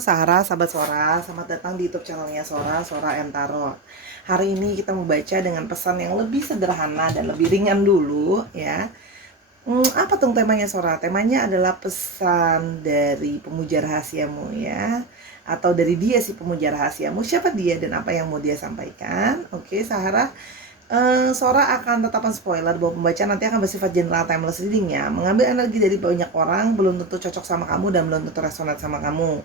Sahara, sahabat Sora, selamat datang di YouTube channelnya Sora and Tarot. Hari ini kita membaca dengan pesan yang lebih sederhana dan lebih ringan dulu ya. Apa tuh temanya Sora? Temanya adalah pesan dari pemuja rahasiamu ya. Atau dari dia si pemuja rahasiamu. Siapa dia dan apa yang mau dia sampaikan? Oke, Sahara. Sora akan tetapkan spoiler bahwa pembacaan nanti akan bersifat general timeless reading ya. Mengambil energi dari banyak orang, belum tentu cocok sama kamu dan belum tentu resonate sama kamu.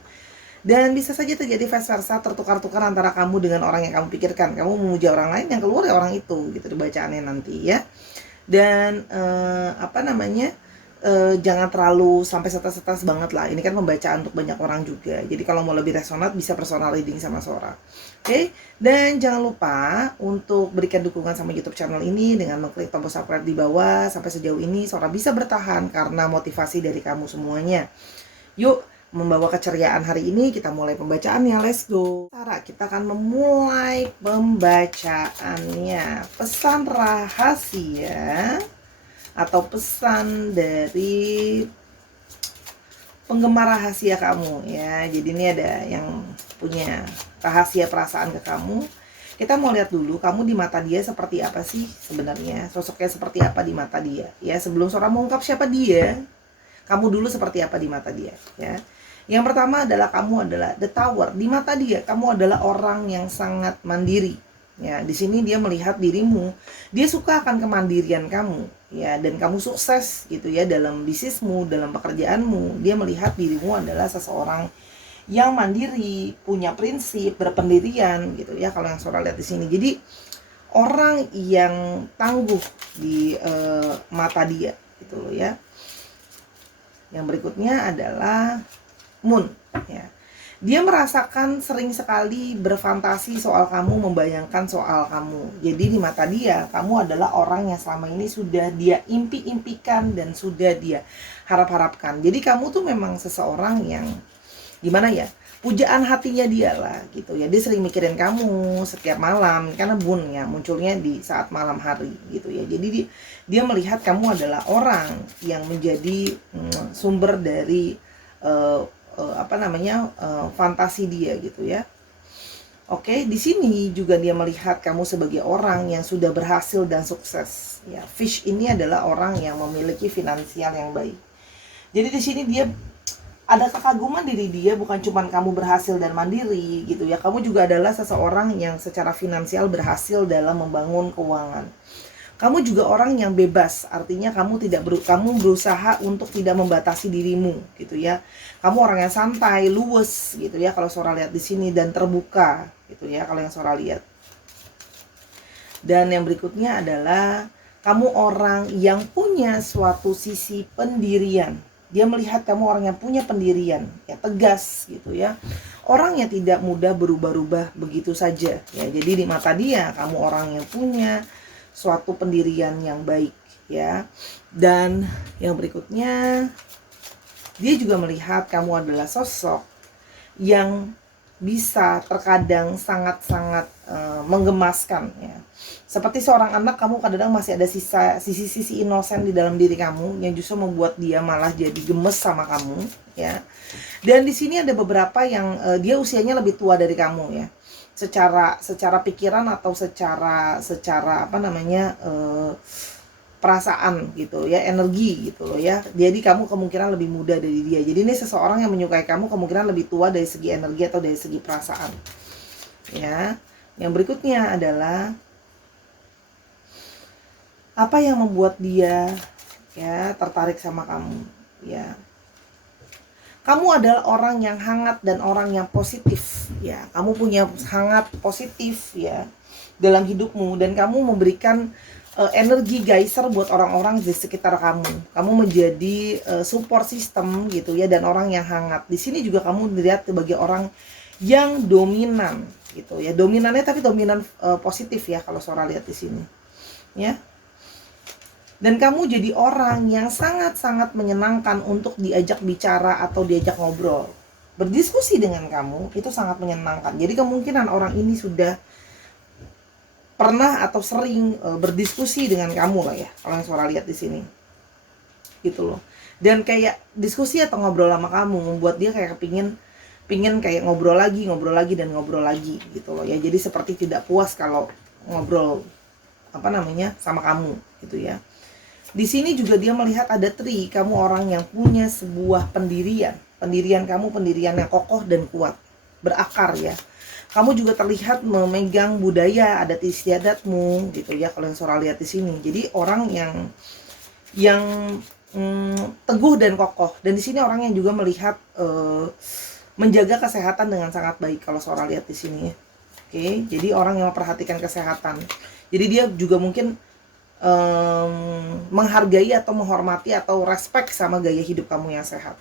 Dan bisa saja terjadi vice versa, tertukar-tukar antara kamu dengan orang yang kamu pikirkan. Kamu memuja orang lain, yang keluar ya orang itu gitu di bacaannya nanti ya. Dan jangan terlalu sampai setas-setas banget lah. Ini kan pembacaan untuk banyak orang juga. Jadi kalau mau lebih resonat bisa personal reading sama Sora. Oke, dan jangan lupa untuk berikan dukungan sama YouTube channel ini dengan mengklik tombol subscribe di bawah. Sampai sejauh ini Sora bisa bertahan karena motivasi dari kamu semuanya. Yuk, membawa keceriaan hari ini kita mulai pembacaannya. Let's go. Sarah, kita akan memulai pembacaannya. Pesan rahasia atau pesan dari penggemar rahasia kamu ya. Jadi ini ada yang punya rahasia perasaan ke kamu. Kita mau lihat dulu kamu di mata dia seperti apa sih sebenarnya, sosoknya seperti apa di mata dia ya. Sebelum Sora mengungkap siapa dia, kamu dulu seperti apa di mata dia ya. Yang pertama adalah kamu adalah the tower. Di mata dia kamu adalah orang yang sangat mandiri ya. Di sini dia melihat dirimu, dia suka akan kemandirian kamu ya, dan kamu sukses gitu ya dalam bisnismu, dalam pekerjaanmu. Dia melihat dirimu adalah seseorang yang mandiri, punya prinsip, berpendirian gitu ya kalau yang Sora lihat di sini. Jadi orang yang tangguh di mata dia gitu loh ya. Yang berikutnya adalah Moon ya. Dia merasakan sering sekali berfantasi soal kamu, membayangkan soal kamu. Jadi di mata dia, kamu adalah orang yang selama ini sudah dia impi-impikan dan sudah dia harap-harapkan. Jadi kamu tuh memang seseorang yang gimana ya, pujaan hatinya dia lah gitu ya. Dia sering mikirin kamu setiap malam, karena Moon ya munculnya di saat malam hari gitu ya. Jadi dia melihat kamu adalah orang yang menjadi sumber dari fantasi dia gitu ya. Oke, di sini juga dia melihat kamu sebagai orang yang sudah berhasil dan sukses. Ya, Fish ini adalah orang yang memiliki finansial yang baik. Jadi di sini dia ada kekaguman diri dia, bukan cuma kamu berhasil dan mandiri gitu ya. Kamu juga adalah seseorang yang secara finansial berhasil dalam membangun keuangan. Kamu juga orang yang bebas, artinya kamu berusaha untuk tidak membatasi dirimu gitu ya. Kamu orang yang santai, luwes gitu ya kalau Sora lihat di sini, dan terbuka gitu ya kalau yang Sora lihat. Dan yang berikutnya adalah kamu orang yang punya suatu sisi pendirian. Dia melihat kamu orang yang punya pendirian, ya tegas gitu ya. Orang yang tidak mudah berubah-ubah begitu saja ya. Jadi di mata dia kamu orang yang punya suatu pendirian yang baik ya. Dan yang berikutnya, dia juga melihat kamu adalah sosok yang bisa terkadang sangat-sangat menggemaskan ya. Seperti seorang anak, kamu kadang masih ada sisi-sisi inosen di dalam diri kamu yang justru membuat dia malah jadi gemes sama kamu ya. Dan di sini ada beberapa yang dia usianya lebih tua dari kamu ya. Secara pikiran atau secara perasaan gitu ya, energi gitu loh ya. Jadi kamu kemungkinan lebih muda dari dia. Jadi ini seseorang yang menyukai kamu kemungkinan lebih tua dari segi energi atau dari segi perasaan ya. Yang berikutnya adalah apa yang membuat dia ya tertarik sama kamu ya. Kamu adalah orang yang hangat dan orang yang positif ya. Kamu punya hangat positif ya dalam hidupmu, dan kamu memberikan energi geyser buat orang-orang di sekitar kamu. Kamu menjadi support system gitu ya, dan orang yang hangat. Di sini juga kamu dilihat sebagai orang yang dominan gitu ya. Dominannya tapi dominan positif ya kalau Sora lihat di sini. Ya. Dan kamu jadi orang yang sangat-sangat menyenangkan untuk diajak bicara atau diajak ngobrol. Berdiskusi dengan kamu itu sangat menyenangkan. Jadi kemungkinan orang ini sudah pernah atau sering berdiskusi dengan kamu lah ya, kalau yang Sora lihat di sini. Gitu loh. Dan kayak diskusi atau ngobrol sama kamu membuat dia kayak kepingin pingin kayak ngobrol lagi dan ngobrol lagi gitu loh ya. Jadi seperti tidak puas kalau ngobrol sama kamu gitu ya. Di sini juga dia melihat ada Tri, kamu orang yang punya sebuah pendirian. Pendirian kamu pendirian yang kokoh dan kuat, berakar ya. Kamu juga terlihat memegang budaya adat istiadatmu gitu ya kalau yang Sora lihat di sini. Jadi orang yang teguh dan kokoh. Dan di sini orang yang juga melihat menjaga kesehatan dengan sangat baik kalau Sora lihat di sini ya. Oke, jadi orang yang memperhatikan kesehatan. Jadi dia juga mungkin menghargai atau menghormati atau respect sama gaya hidup kamu yang sehat.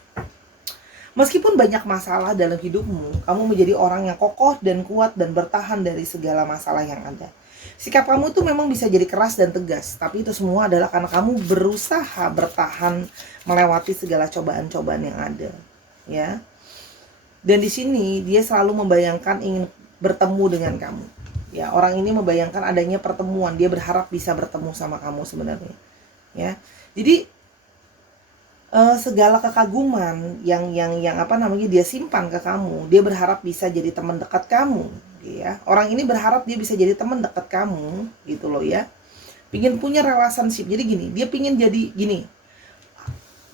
Meskipun banyak masalah dalam hidupmu, kamu menjadi orang yang kokoh dan kuat dan bertahan dari segala masalah yang ada. Sikap kamu itu memang bisa jadi keras dan tegas, tapi itu semua adalah karena kamu berusaha bertahan melewati segala cobaan-cobaan yang ada, ya. Dan di sini dia selalu membayangkan ingin bertemu dengan kamu. Ya, orang ini membayangkan adanya pertemuan, dia berharap bisa bertemu sama kamu sebenarnya. Ya. Jadi segala kekaguman yang dia simpan ke kamu, dia berharap bisa jadi teman dekat kamu, ya. Orang ini berharap dia bisa jadi teman dekat kamu, gitu loh ya. Pingin punya relationship. Jadi gini, dia pingin jadi gini.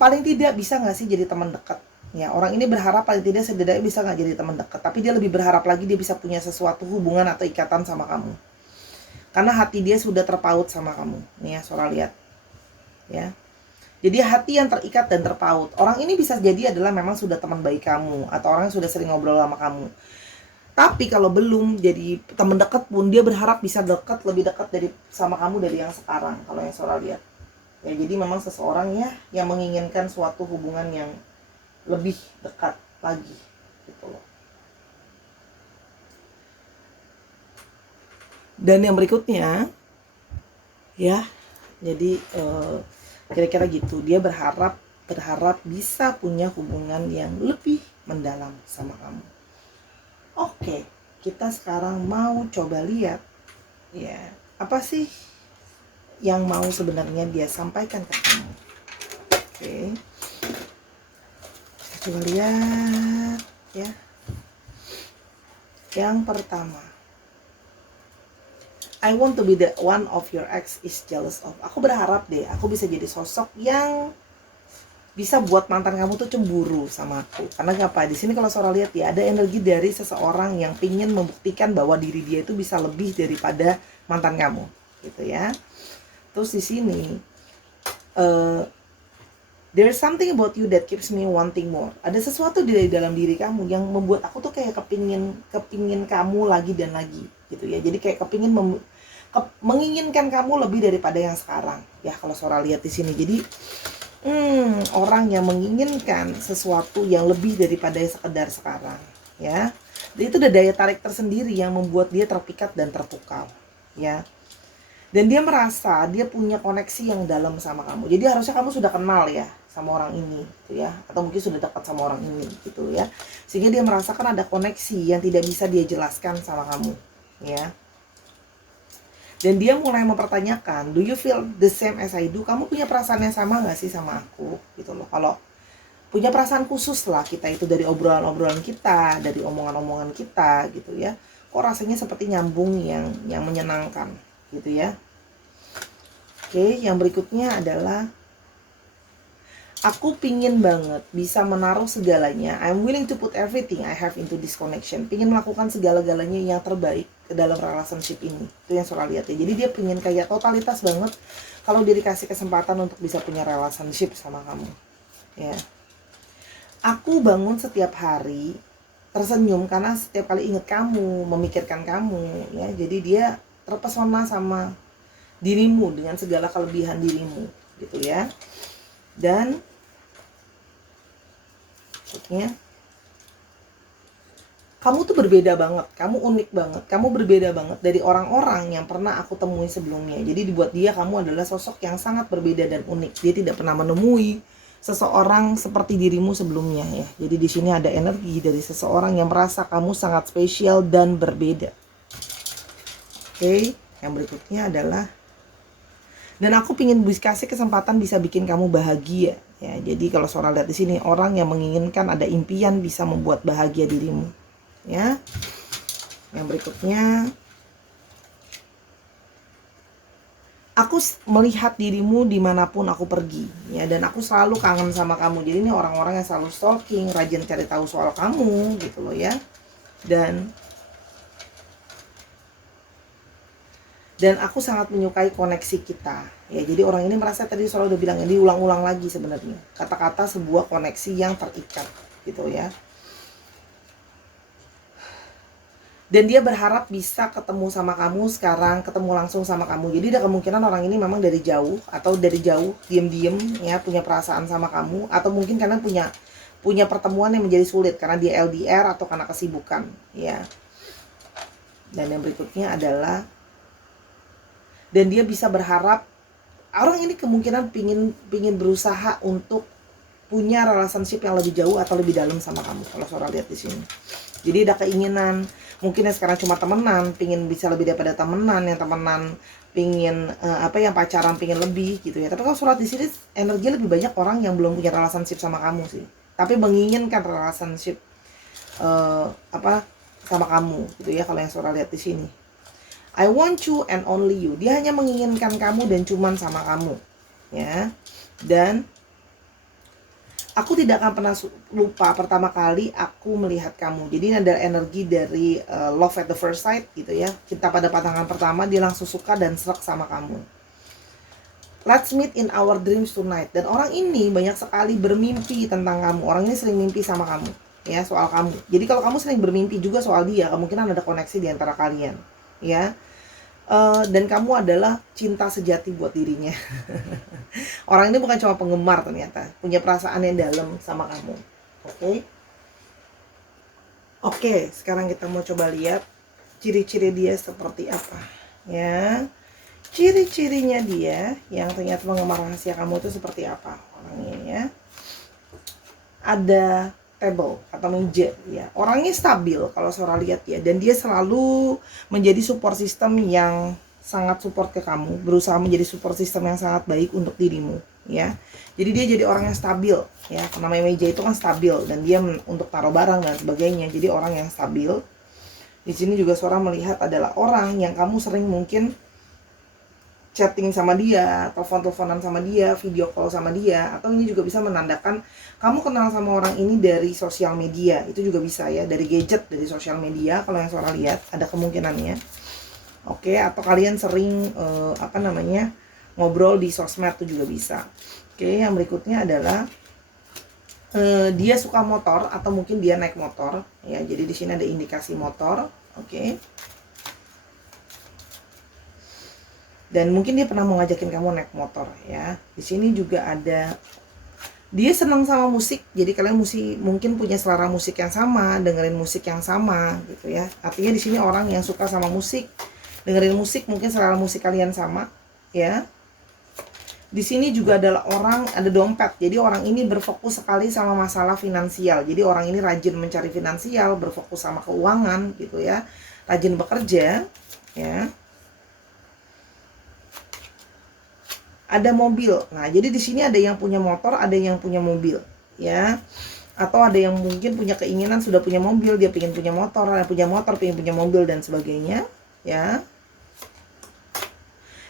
Paling tidak bisa nggak sih jadi teman dekat? Ya, orang ini berharap paling tidak setidaknya bisa nggak jadi teman dekat. Tapi dia lebih berharap lagi dia bisa punya sesuatu hubungan atau ikatan sama kamu. Karena hati dia sudah terpaut sama kamu. Nih ya, Sora lihat. Ya. Jadi hati yang terikat dan terpaut. Orang ini bisa jadi adalah memang sudah teman baik kamu atau orang yang sudah sering ngobrol sama kamu. Tapi kalau belum jadi teman dekat pun dia berharap bisa dekat, lebih dekat dari sama kamu dari yang sekarang kalau yang Sora lihat. Ya, jadi memang seseorang ya yang menginginkan suatu hubungan yang lebih dekat lagi gitu loh. Dan yang berikutnya ya, jadi kira-kira gitu, dia berharap bisa punya hubungan yang lebih mendalam sama kamu. Oke, kita sekarang mau coba lihat ya, apa sih yang mau sebenarnya dia sampaikan ke kamu. Oke, coba lihat ya. Yang pertama, I want to be the one of your ex is jealous of. Aku berharap deh, aku bisa jadi sosok yang bisa buat mantan kamu tuh cemburu sama aku. Karena apa? Di sini kalau Sora lihat ya, ada energi dari seseorang yang pingin membuktikan bahwa diri dia itu bisa lebih daripada mantan kamu, gitu ya. Terus di sini, there's something about you that keeps me wanting more. Ada sesuatu di dalam diri kamu yang membuat aku tuh kayak kepingin kamu lagi dan lagi, gitu ya. Jadi kayak kepingin menginginkan kamu lebih daripada yang sekarang. Ya kalau Sora lihat di sini, jadi orang yang menginginkan sesuatu yang lebih daripada yang sekedar sekarang, ya. Dan itu ada daya tarik tersendiri yang membuat dia terpikat dan terpukau, ya. Dan dia merasa dia punya koneksi yang dalam sama kamu. Jadi harusnya kamu sudah kenal ya sama orang ini, gitu ya. Atau mungkin sudah dekat sama orang ini, gitu ya. Sehingga dia merasakan ada koneksi yang tidak bisa dia jelaskan sama kamu, ya. Dan dia mulai mempertanyakan, do you feel the same as I do? Kamu punya perasaan yang sama gak sih sama aku? Gitu loh. Kalau punya perasaan khusus lah kita itu dari obrolan-obrolan kita, dari omongan-omongan kita gitu ya. Kok rasanya seperti nyambung yang menyenangkan gitu ya. Oke, yang berikutnya adalah aku pingin banget bisa menaruh segalanya. I'm willing to put everything I have into this connection. Pingin melakukan segala-galanya yang terbaik ke dalam relationship ini. Itu yang Sora lihat ya. Jadi dia pingin kayak totalitas banget kalau dia dikasih kesempatan untuk bisa punya relationship sama kamu. Ya. Aku bangun setiap hari tersenyum karena setiap kali inget kamu, memikirkan kamu. Ya. Jadi dia terpesona sama dirimu dengan segala kelebihan dirimu, gitu ya. Dan maksudnya kamu tuh berbeda banget, kamu unik banget, kamu berbeda banget dari orang-orang yang pernah aku temui sebelumnya. Jadi dibuat dia kamu adalah sosok yang sangat berbeda dan unik. Dia tidak pernah menemui seseorang seperti dirimu sebelumnya ya. Jadi di sini ada energi dari seseorang yang merasa kamu sangat spesial dan berbeda. Oke, yang berikutnya adalah Dan aku pingin kasih kesempatan bisa bikin kamu bahagia ya. Jadi kalau Sora lihat di sini, orang yang menginginkan ada impian bisa membuat bahagia dirimu ya. Yang berikutnya, aku melihat dirimu dimanapun aku pergi ya, dan aku selalu kangen sama kamu. Jadi ini orang-orang yang selalu stalking, rajin cari tahu soal kamu gitu loh ya. Dan aku sangat menyukai koneksi kita ya. Jadi orang ini merasa, tadi Sora udah bilang, ini ulang-ulang lagi sebenarnya kata-kata sebuah koneksi yang terikat gitu ya. Dan dia berharap bisa ketemu sama kamu sekarang, ketemu langsung sama kamu. Jadi ada kemungkinan orang ini memang dari jauh, atau dari jauh diem-diem ya punya perasaan sama kamu, atau mungkin karena punya pertemuan yang menjadi sulit karena dia LDR atau karena kesibukan ya. Dan yang berikutnya adalah, dan dia bisa berharap, orang ini kemungkinan pingin berusaha untuk punya relationship yang lebih jauh atau lebih dalam sama kamu kalau Sora lihat di sini. Jadi ada keinginan, mungkin yang sekarang cuma temenan, pingin bisa lebih daripada temenan, yang temenan pingin yang pacaran pingin lebih gitu ya. Tapi kalau Sora di sini energi lebih banyak orang yang belum punya relationship sama kamu sih, tapi menginginkan relationship sama kamu gitu ya. Kalau yang Sora lihat di sini, I want you and only you. Dia hanya menginginkan kamu dan cuman sama kamu ya. Dan aku tidak akan pernah lupa pertama kali aku melihat kamu. Jadi ini ada energi dari love at the first sight gitu ya. Cinta pada pandangan pertama, dia langsung suka dan serak sama kamu. Let's meet in our dreams tonight. Dan orang ini banyak sekali bermimpi tentang kamu. Orang ini sering mimpi sama kamu ya, soal kamu. Jadi kalau kamu sering bermimpi juga soal dia, kemungkinan ada koneksi di antara kalian ya. Dan kamu adalah cinta sejati buat dirinya. Orang ini bukan cuma penggemar, ternyata punya perasaan yang dalam sama kamu. Oke, sekarang kita mau coba lihat ciri-ciri dia seperti apa ya. Ciri-cirinya dia yang ternyata penggemar rahasia kamu itu seperti apa orangnya ya. Ada table atau meja ya. Orangnya stabil kalau Sora lihat ya, dan dia selalu menjadi support system yang sangat support ke kamu, berusaha menjadi support system yang sangat baik untuk dirimu ya. Jadi dia jadi orang yang stabil ya, namanya meja itu kan stabil, dan dia untuk taruh barang dan sebagainya. Jadi orang yang stabil. Di sini juga Sora melihat adalah orang yang kamu sering mungkin chatting sama dia, telepon-teleponan sama dia, video call sama dia, atau ini juga bisa menandakan kamu kenal sama orang ini dari sosial media. Itu juga bisa ya, dari gadget, dari sosial media kalau yang Sora lihat ada kemungkinannya. Oke, atau kalian sering ngobrol di sosmed, itu juga bisa. Oke, yang berikutnya adalah dia suka motor atau mungkin dia naik motor ya. Jadi di sini ada indikasi motor. Oke. Dan mungkin dia pernah mau ngajakin kamu naik motor ya. Di sini juga ada dia senang sama musik. Jadi kalian mungkin punya selera musik yang sama, dengerin musik yang sama gitu ya. Artinya di sini orang yang suka sama musik, dengerin musik, mungkin selera musik kalian sama ya. Di sini juga adalah orang, ada dompet. Jadi orang ini berfokus sekali sama masalah finansial. Jadi orang ini rajin mencari finansial, berfokus sama keuangan gitu ya. Rajin bekerja ya. Ada mobil. Nah, jadi di sini ada yang punya motor, ada yang punya mobil, ya. Atau ada yang mungkin punya keinginan sudah punya mobil, dia pengen punya motor, ada punya motor, pengen punya mobil dan sebagainya, ya.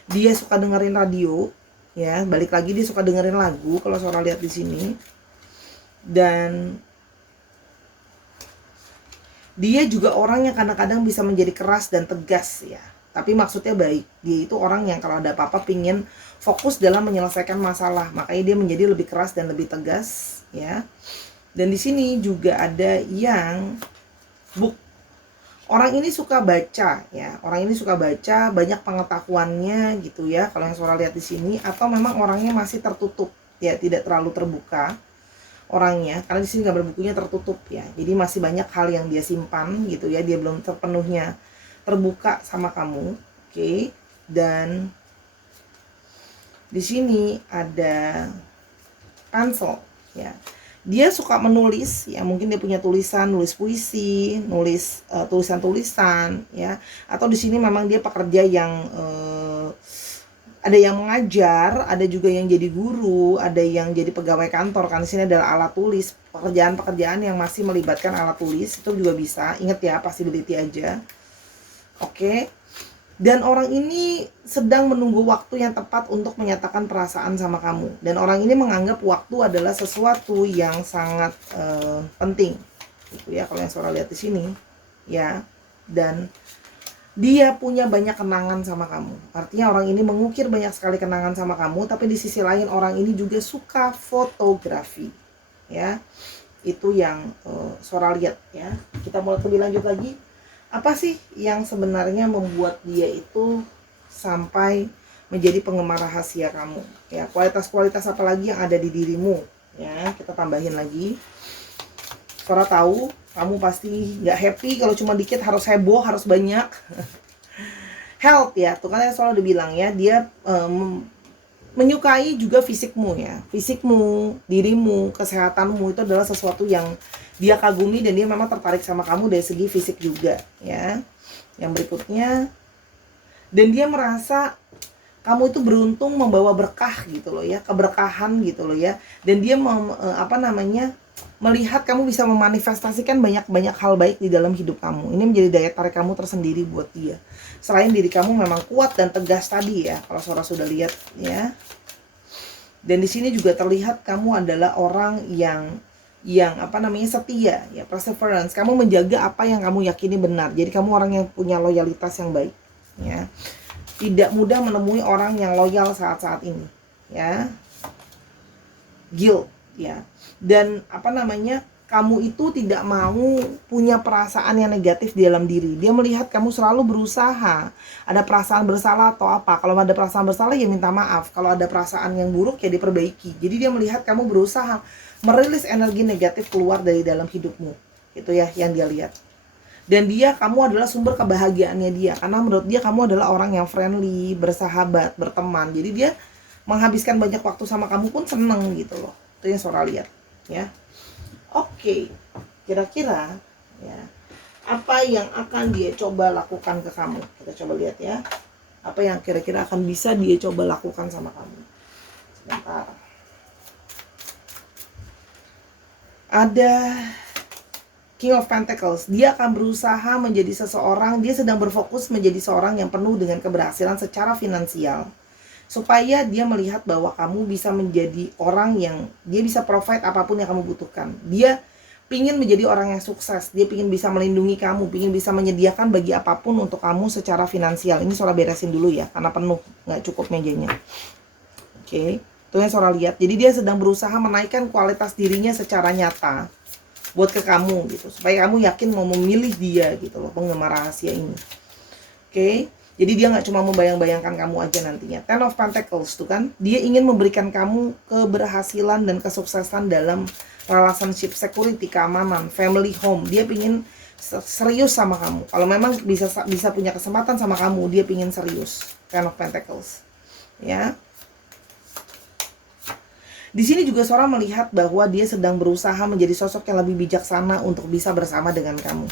Dia suka dengerin radio, ya. Balik lagi dia suka dengerin lagu kalau Sora lihat di sini. Dan dia juga orang yang kadang-kadang bisa menjadi keras dan tegas ya. Tapi maksudnya baik. Dia itu orang yang kalau ada apa-apa pingin fokus dalam menyelesaikan masalah. Makanya dia menjadi lebih keras dan lebih tegas ya. Dan di sini juga ada yang orang ini suka baca ya. Orang ini suka baca, banyak pengetahuannya gitu ya. Kalau yang Sora lihat di sini, atau memang orangnya masih tertutup ya, tidak terlalu terbuka orangnya, karena di sini gambar bukunya tertutup ya. Jadi masih banyak hal yang dia simpan gitu ya. Dia belum terpenuhnya terbuka sama kamu, oke. Dan di sini ada pensel ya. Dia suka menulis ya, mungkin dia punya tulisan, nulis puisi, nulis tulisan-tulisan ya. Atau di sini memang dia pekerja yang ada yang mengajar, ada juga yang jadi guru, ada yang jadi pegawai kantor. Kan di sini adalah alat tulis, pekerjaan-pekerjaan yang masih melibatkan alat tulis itu juga bisa. Ingat ya, possibility aja. Oke. Dan orang ini sedang menunggu waktu yang tepat untuk menyatakan perasaan sama kamu. Dan orang ini menganggap waktu adalah sesuatu yang sangat penting. Gitu ya, kalau yang Sora lihat di sini, ya. Dan dia punya banyak kenangan sama kamu. Artinya orang ini mengukir banyak sekali kenangan sama kamu, tapi di sisi lain orang ini juga suka fotografi. Ya. Itu yang Sora lihat ya. Kita mulai lebih lanjut lagi. Apa sih yang sebenarnya membuat dia itu sampai menjadi penggemar rahasia kamu? Ya, kualitas-kualitas apa lagi yang ada di dirimu? Ya, kita tambahin lagi. Sora tahu kamu pasti nggak happy kalau cuma dikit, harus heboh, harus banyak. Health ya, tuh kan Sora udah bilang ya, dia menyukai juga fisikmu ya, fisikmu, dirimu, kesehatanmu itu adalah sesuatu yang dia kagumi dan dia memang tertarik sama kamu dari segi fisik juga ya. Yang berikutnya, dan dia merasa kamu itu beruntung membawa berkah gitu loh ya, keberkahan gitu loh ya. Dan dia melihat kamu bisa memanifestasikan banyak hal baik di dalam hidup kamu. Ini menjadi daya tarik kamu tersendiri buat dia. Selain diri kamu memang kuat dan tegas tadi ya, kalau Sora sudah lihat ya. Dan di sini juga terlihat kamu adalah orang yang setia ya, perseverance. Kamu menjaga apa yang kamu yakini benar. Jadi kamu orang yang punya loyalitas yang baik ya. Tidak mudah menemui orang yang loyal saat-saat ini ya. Guilt ya. Dan kamu itu tidak mau punya perasaan yang negatif di dalam diri. Dia melihat kamu selalu berusaha. Ada perasaan bersalah atau apa. Kalau ada perasaan bersalah ya minta maaf. Kalau ada perasaan yang buruk ya diperbaiki. Jadi dia melihat kamu berusaha merilis energi negatif keluar dari dalam hidupmu. Itu ya yang dia lihat. Dan kamu adalah sumber kebahagiaannya dia. Karena menurut dia kamu adalah orang yang friendly, bersahabat, berteman. Jadi dia menghabiskan banyak waktu sama kamu pun seneng gitu loh. Itu yang Sora lihat ya. Oke, kira-kira ya, apa yang akan dia coba lakukan ke kamu? Kita coba lihat ya. Apa yang kira-kira akan bisa dia coba lakukan sama kamu? Sebentar. Ada King of Pentacles. Dia akan berusaha menjadi seseorang, dia sedang berfokus menjadi seorang yang penuh dengan keberhasilan secara finansial. Supaya dia melihat bahwa kamu bisa menjadi orang yang dia bisa provide apapun yang kamu butuhkan. Dia pingin menjadi orang yang sukses. Dia pingin bisa melindungi kamu, pingin bisa menyediakan bagi apapun untuk kamu secara finansial. Ini Sora beresin dulu ya, karena penuh, nggak cukup mejanya. Oke, itu yang Sora lihat. Jadi dia sedang berusaha menaikkan kualitas dirinya secara nyata buat ke kamu gitu, supaya kamu yakin mau memilih dia gitu loh, penggemar rahasia ini. Oke. Jadi dia nggak cuma membayang-bayangkan kamu aja nantinya. Ten of Pentacles tuh kan, dia ingin memberikan kamu keberhasilan dan kesuksesan dalam relationship, security, keamanan, family, home. Dia pingin serius sama kamu. Kalau memang bisa punya kesempatan sama kamu, dia pingin serius. Ten of Pentacles, ya. Di sini juga Sora melihat bahwa dia sedang berusaha menjadi sosok yang lebih bijaksana untuk bisa bersama dengan kamu.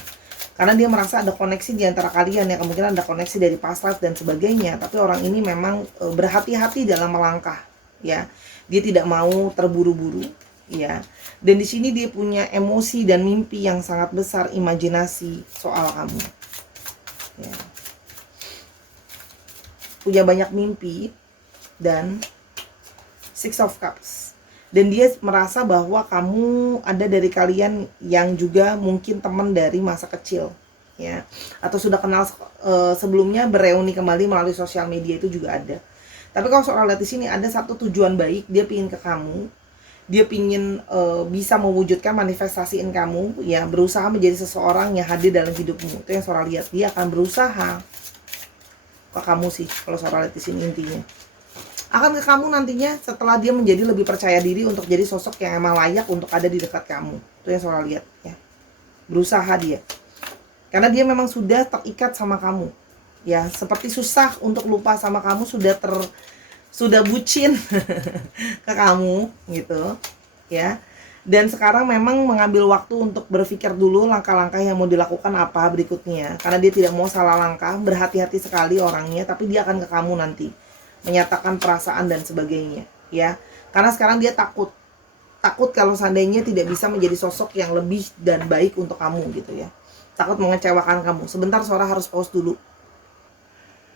Karena dia merasa ada koneksi di antara kalian ya, kemungkinan ada koneksi dari past life dan sebagainya. Tapi orang ini memang berhati-hati dalam melangkah, ya. Dia tidak mau terburu-buru, ya. Dan di sini dia punya emosi dan mimpi yang sangat besar, imajinasi soal kamu. Ya. Punya banyak mimpi dan Six of Cups. Dan dia merasa bahwa kamu ada dari kalian yang juga mungkin teman dari masa kecil ya, atau sudah kenal sebelumnya, bereuni kembali melalui sosial media, itu juga ada. Tapi kalau soal lihat di sini ada satu tujuan baik, dia pingin ke kamu, dia pingin bisa mewujudkan, manifestasiin kamu ya, berusaha menjadi seseorang yang hadir dalam hidupmu. Itu yang Sora lihat, dia akan berusaha ke kamu sih kalau Sora lihat di sini. Intinya akan ke kamu nantinya setelah dia menjadi lebih percaya diri untuk jadi sosok yang emang layak untuk ada di dekat kamu. Itu yang Sora lihat ya. Berusaha dia. Karena dia memang sudah terikat sama kamu. Ya, seperti susah untuk lupa sama kamu, sudah bucin ke kamu gitu, ya. Dan sekarang memang mengambil waktu untuk berpikir dulu langkah-langkah yang mau dilakukan apa berikutnya. Karena dia tidak mau salah langkah, berhati-hati sekali orangnya, tapi dia akan ke kamu nanti. menyatakan perasaan dan sebagainya, ya. Karena sekarang dia takut kalau seandainya tidak bisa menjadi sosok yang lebih dan baik untuk kamu gitu ya. Takut mengecewakan kamu. Sebentar, Sora harus pause dulu.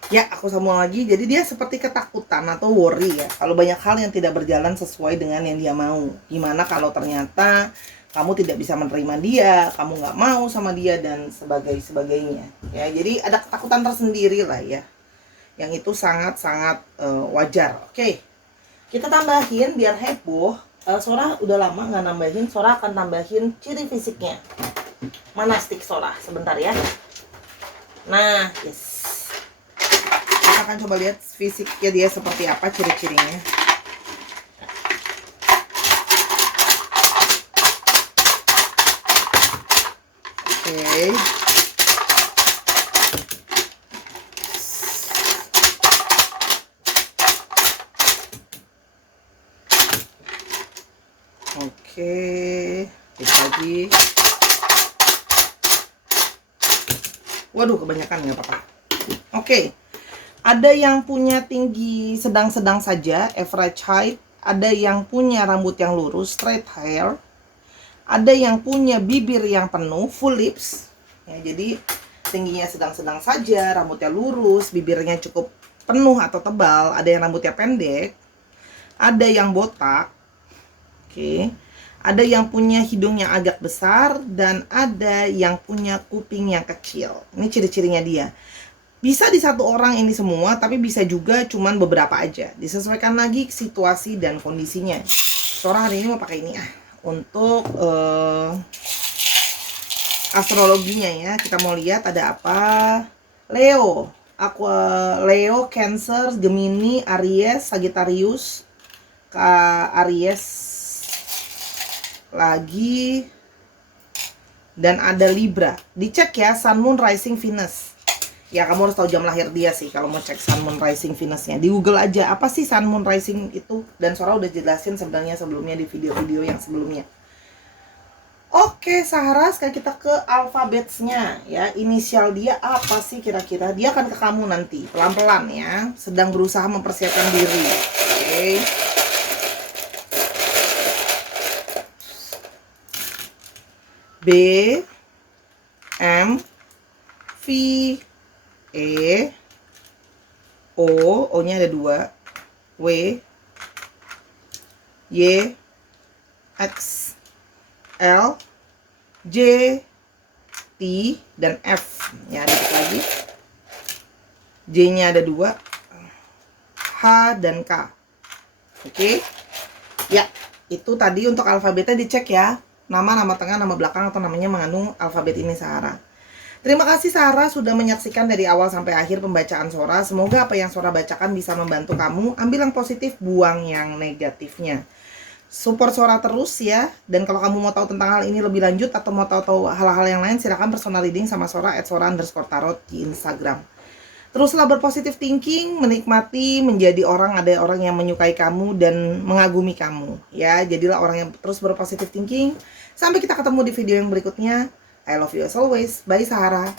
Ya, aku sambung lagi. Jadi dia seperti ketakutan atau worry ya. Kalau banyak hal yang tidak berjalan sesuai dengan yang dia mau. Gimana kalau ternyata kamu tidak bisa menerima dia, kamu nggak mau sama dia dan sebagainya. Ya, jadi ada ketakutan tersendiri lah ya. Yang itu sangat-sangat wajar. Oke, kita tambahin biar heboh. Sora udah lama nggak nambahin. Sora akan tambahin ciri fisiknya. Mana stick Sora? Sebentar ya. Nah, yes. Kita akan coba lihat fisiknya dia seperti apa, ciri-cirinya. Oke. Oke, kita lagi. Waduh, kebanyakan, nggak apa-apa. Oke. Ada yang punya tinggi sedang-sedang saja, average height. Ada yang punya rambut yang lurus, straight hair. Ada yang punya bibir yang penuh, full lips. Ya, jadi tingginya sedang-sedang saja, rambutnya lurus, bibirnya cukup penuh atau tebal. Ada yang rambutnya pendek. Ada yang botak. Oke. Ada yang punya hidung yang agak besar. Dan ada yang punya kuping yang kecil. Ini ciri-cirinya dia. Bisa di satu orang ini semua, tapi bisa juga cuman beberapa aja. Disesuaikan lagi situasi dan kondisinya. Sora hari ini mau pakai ini untuk astrologinya ya. Kita mau lihat ada apa. Leo, Leo, Cancer, Gemini, Aries, Sagittarius, Aries lagi, dan ada Libra. Dicek ya, Sun, Moon, Rising, Venus. Ya, kamu harus tahu jam lahir dia sih kalau mau cek Sun, Moon, Rising, Venus-nya. Di Google aja, apa sih Sun, Moon, Rising itu? Dan Sora udah jelasin sebenarnya sebelumnya di video-video yang sebelumnya. Oke, Sahara, sekarang kita ke alfabetsnya ya. Inisial dia apa sih kira-kira? Dia akan ke kamu nanti, pelan-pelan ya. Sedang berusaha mempersiapkan diri. Oke. B, M, V, E, O-nya ada 2, W, Y, X, L, J, T, dan F. Ya, dikit lagi. J-nya ada 2, H, dan K. Oke. Ya, itu tadi untuk alfabetnya dicek ya. Nama tengah, nama belakang, atau namanya mengandung alfabet ini, Sahara. Terima kasih Sahara sudah menyaksikan dari awal sampai akhir pembacaan Sora. Semoga apa yang Sora bacakan bisa membantu kamu. Ambil yang positif, buang yang negatifnya. Support Sora terus ya. Dan kalau kamu mau tahu tentang hal ini lebih lanjut atau mau tahu hal-hal yang lain, silahkan personal reading sama Sora @sora_tarot di Instagram. Teruslah berpositif thinking, menikmati, menjadi orang, ada orang yang menyukai kamu dan mengagumi kamu. Ya, jadilah orang yang terus berpositif thinking. Sampai kita ketemu di video yang berikutnya. I love you as always. Bye Sahara.